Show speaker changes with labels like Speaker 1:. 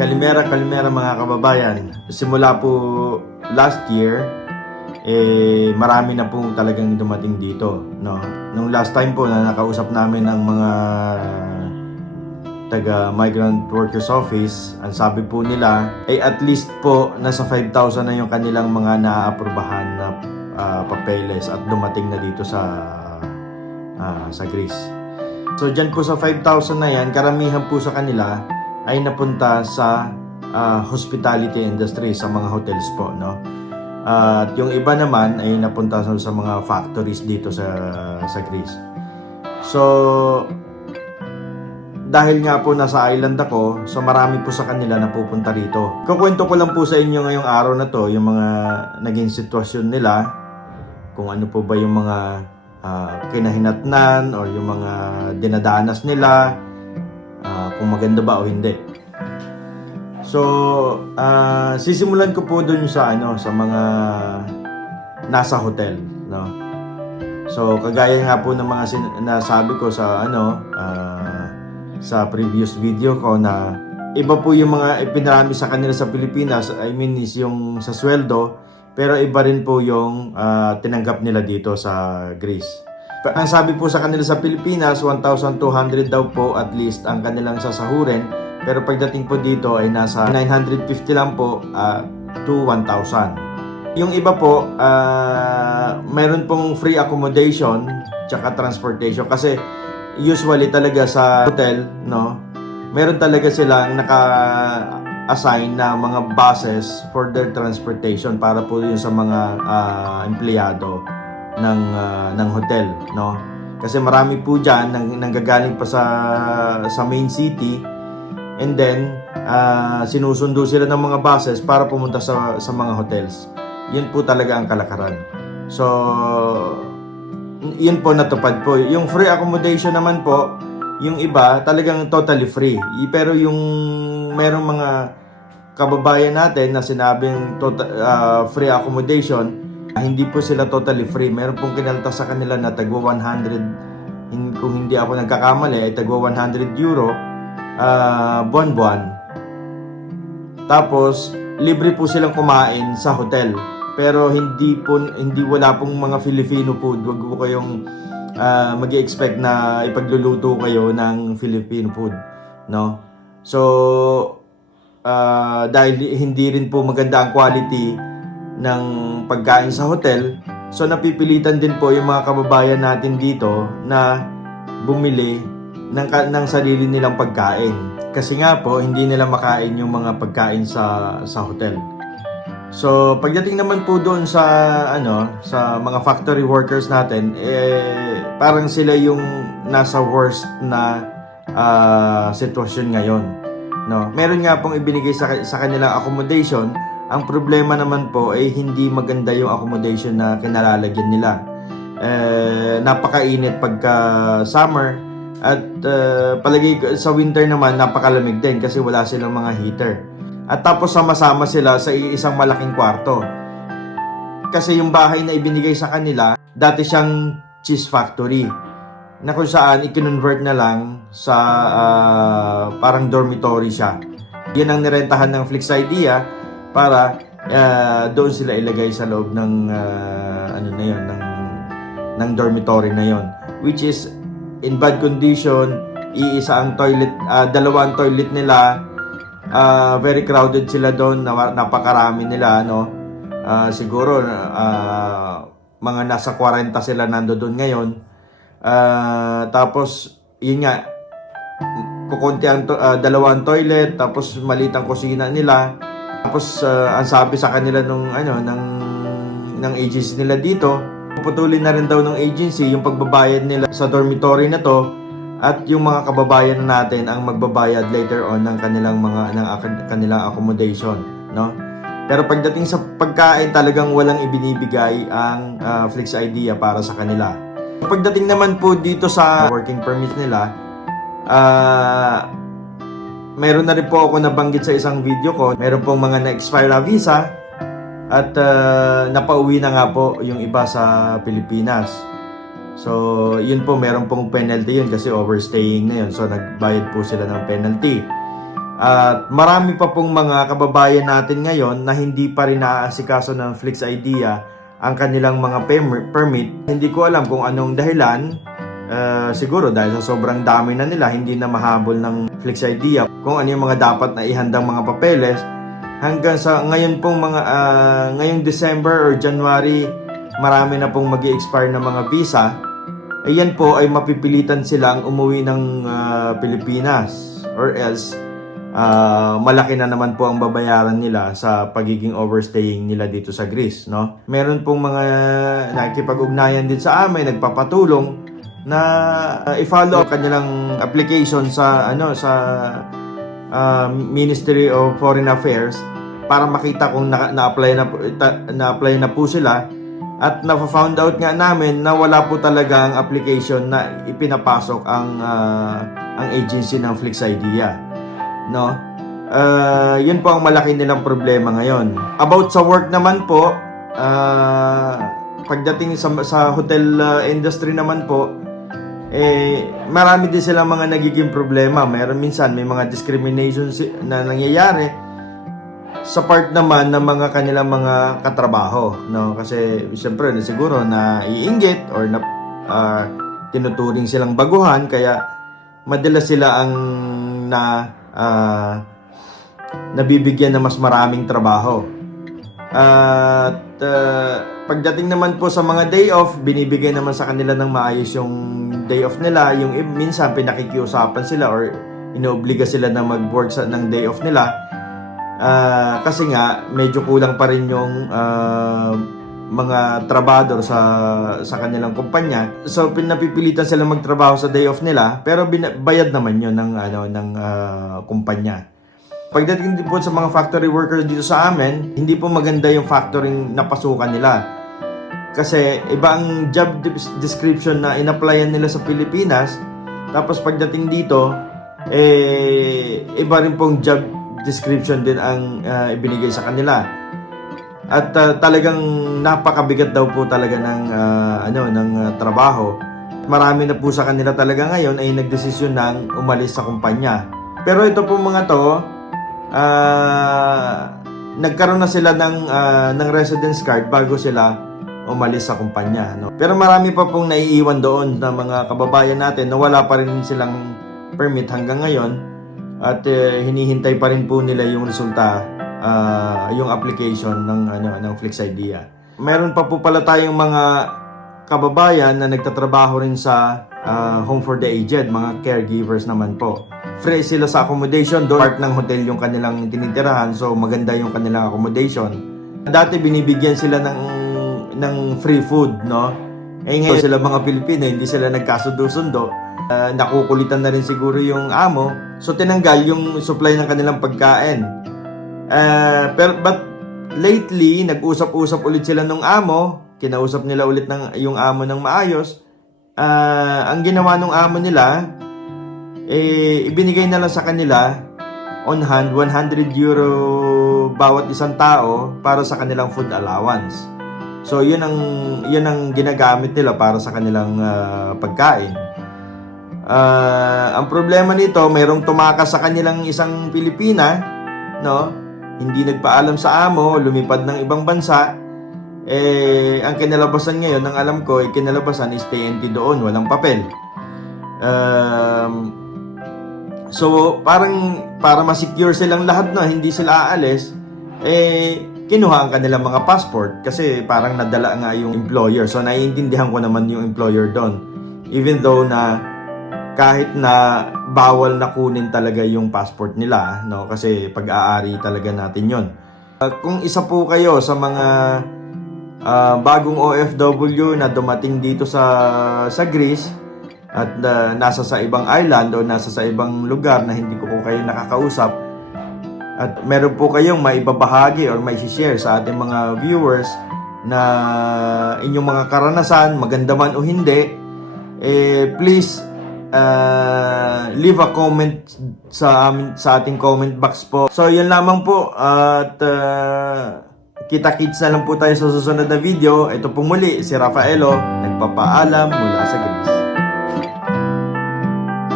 Speaker 1: Kalimera, kalimera mga kababayan. Simula po last year, eh, marami na po talagang dumating dito. No? Nung last time po na nakausap namin ng mga taga Migrant Workers Office, ang sabi po nila, ay at least po nasa 5,000 na yung kanilang mga naaaprubahan na ah, papeles at dumating na dito sa ah, sa Greece. So dyan po sa 5,000 na yan, karamihan po sa kanila ay napunta sa ah, hospitality industry, sa mga hotels po, no? At yung iba naman ay napunta sa, sa mga factories dito sa sa Greece. So dahil nga po nasa island ako, so marami po sa kanila na pupunta rito. Kukwento ko lang po sa inyo ngayong araw na to, yung mga naging sitwasyon nila, kung ano po ba yung mga ah, kinahinatnan or yung mga dinadanas nila, kung maganda ba o hindi. So, ah, sisimulan ko po dun sa ano, sa mga nasa hotel, no. So, kagaya nga po ng mga sin- nasabi ko sa ano, ah, sa previous video ko na iba po yung mga ipinarami sa kanila sa Pilipinas, I mean is yung sa sweldo, pero iba rin po yung ah, tinanggap nila dito sa Greece. Ang sabi po sa kanila sa Pilipinas, 1,200 daw po at least ang kanilang sasahurin. Pero pagdating po dito ay nasa 950 lang po ah, to 1,000. Yung iba po, ah, meron pong free accommodation tsaka transportation kasi usually talaga sa hotel, no, meron talaga silang naka-assign na mga buses for their transportation para po yun sa mga ah, empleyado ng ah, ng hotel, no. Kasi marami po diyan nang nanggagaling pa sa sa main city and then ah, sinusundo sila ng mga buses para pumunta sa sa mga hotels. Yun po talaga ang kalakaran. So yun po natupad po. Yung free accommodation naman po, yung iba talagang totally free. Pero yung merong mga kababayan natin na sinabing tota- ah, free accommodation, hindi po sila totally free. Meron pong kinalta sa kanila na tagwa 100, hin- kung hindi ako nagkakamali, ay tagwa 100 euro ah, buwan-buwan. Tapos, libre po silang kumain sa hotel. Pero hindi po hindi wala pong mga Filipino food. Huwag po kayong ah, mag-expect na ipagluluto kayo ng Filipino food, no? So ah, dahil hindi rin po maganda ang quality ng pagkain sa hotel, so napipilitan din po yung mga kababayan natin dito na bumili ng, ng sarili nilang pagkain. Kasi nga po, hindi nila makain yung mga pagkain sa sa hotel. So, pagdating naman po doon sa ano, sa mga factory workers natin, eh parang sila yung nasa worst na ah, sitwasyon ngayon. No, meron nga pong ibinigay sa sa kanilang accommodation. Ang problema naman po ay hindi maganda yung accommodation na kinalalagyan nila. Eh, napakainit pagka summer at eh, palagi sa winter naman napakalamig din kasi wala silang mga heater. At tapos sama-sama sila sa isang malaking kwarto. Kasi yung bahay na ibinigay sa kanila, dati siyang cheese factory na kung saan i-convert na lang sa ah, parang dormitory siya. Yan ang nirentahan ng Flix Idea para ah, doon sila ilagay sa loob ng ah, ano na yon ng ng dormitory na yon which is in bad condition iisa ang toilet ah, dalawa toilet nila Ah, very crowded sila doon, na- napakarami nila, no? Ah, siguro, ah, mga nasa 40 sila nando doon ngayon. Ah, tapos, yun nga, kukunti ang to- ah, dalawang toilet, tapos maliit ang kusina nila. Tapos, ah, ang sabi sa kanila nung, ano, ng, ng agency nila dito, puputulin na rin daw ng agency yung pagbabayad nila sa dormitory na to at yung mga kababayan natin ang magbabayad later on ng kanilang mga ng kanilang accommodation no? Pero pagdating sa pagkain talagang walang ibinibigay ang ah, Flix Idea para sa kanila. Pagdating naman po dito sa working permit nila ah meron na rin po ako nabanggit sa isang video ko meron pong mga na-expire na visa at ah, napauwi na nga po yung iba sa Pilipinas So, yun po, meron pong penalty yun kasi overstaying na yun. So, nagbayad po sila ng penalty. At marami pa pong mga kababayan natin ngayon na hindi pa rin naaasikaso ng Flix Idea ang kanilang mga permit. Hindi ko alam kung anong dahilan. Uh, siguro dahil sa sobrang dami na nila, hindi na mahabol ng Flix Idea kung ano yung mga dapat na ihandang mga papeles. Hanggang sa ngayon pong mga ah, ngayong December or January, marami na pong mag expire na mga visa. Ayan po ay mapipilitan silang umuwi ng ah, Pilipinas or else ah, malaki na naman po ang babayaran nila sa pagiging overstaying nila dito sa Greece, no? Meron pong mga nakikipag-ugnayan din sa amin, nagpapatulong na ah, i-follow ang kanilang application sa ano sa ah, Ministry of Foreign Affairs para makita kung na- na-apply na, na-apply na po sila. At na-found out nga namin na wala po talaga ang application na ipinapasok ang ah, ang agency ng Flix Idea no? Ah, yun po ang malaki nilang problema ngayon. About sa work naman po ah, pagdating sa, sa hotel ah, industry naman po eh marami din silang mga nagiging problema. Meron minsan may mga discrimination na nangyayari sa part naman ng mga kanilang mga katrabaho no? Kasi siyempre na siguro na iinggit or na ah, tinuturing silang baguhan. Kaya madalas sila ang na ah, nabibigyan ng mas maraming trabaho. At ah, pagdating naman po sa mga day off binibigay naman sa kanila ng maayos yung day off nila yung minsan pinakikiusapan sila or inoobliga sila na mag-work sa ng day off nila Ah, kasi nga medyo kulang pa rin yung ah, mga trabador sa sa kanilang kumpanya. So pinapipilitan sila magtrabaho sa day off nila pero bayad naman 'yon ng ano ng ah, kumpanya. Pagdating din po sa mga factory workers dito sa amin, hindi po maganda yung factoring na pasukan nila. Kasi iba ang job de- description na inapplyan nila sa Pilipinas, tapos pagdating dito, eh, iba rin pong job description din ang ah, ibinigay sa kanila. At ah, talagang napakabigat daw po talaga ng ah, ano ng ah, trabaho. Marami na po sa kanila talaga ngayon ay nagdesisyon ng umalis sa kumpanya. Pero ito po mga to, ah, nagkaroon na sila ng ah, ng residence card bago sila umalis sa kumpanya. No? Pero marami pa pong naiiwan doon na mga kababayan natin na wala pa rin silang permit hanggang ngayon at eh, hinihintay pa rin po nila yung resulta ah, yung application ng ano ng Flix Idea. Meron pa po pala tayong mga kababayan na nagtatrabaho rin sa ah, Home for the Aged, mga caregivers naman po. Free sila sa accommodation, doon part ng hotel yung kanilang tinitirahan, so maganda yung kanilang accommodation. Dati binibigyan sila ng ng free food, no? Eh ngayon sila mga Pilipino, hindi sila nagkasundo-sundo. Ah, nakukulitan na rin siguro yung amo. So tinanggal yung supply ng kanilang pagkain. Ah, pero but lately nag-usap-usap ulit sila ng amo. Kinausap nila ulit ng yung amo ng maayos. Ah, ang ginawa ng amo nila eh ibinigay na lang sa kanila on hand 100 euro bawat isang tao para sa kanilang food allowance. So yun ang yun ang ginagamit nila para sa kanilang ah, pagkain. Ah, ang problema nito, mayroong tumakas sa kanilang isang Pilipina, no? Hindi nagpaalam sa amo, lumipad ng ibang bansa. Eh, ang kinalabasan ngayon, ang alam ko, eh, kinalabasan is TNT doon, walang papel. Um, so, parang para ma-secure silang lahat na hindi sila aalis, eh, kinuha ang kanilang mga passport kasi parang nadala nga yung employer. So, naiintindihan ko naman yung employer doon. Even though na kahit na bawal na kunin talaga yung passport nila, no? Kasi pag-aari talaga natin yon. kung isa po kayo sa mga ah, bagong OFW na dumating dito sa sa Greece at ah, nasa sa ibang island o nasa sa ibang lugar na hindi ko kayo nakakausap at meron po kayong maibabahagi or may share sa ating mga viewers na inyong mga karanasan, maganda man o hindi, eh, please uh, leave a comment sa amin sa ating comment box po. So, yun lamang po at uh, kita-kits na lang po tayo sa susunod na video. Ito po muli si Rafaelo, nagpapaalam mula sa Greece.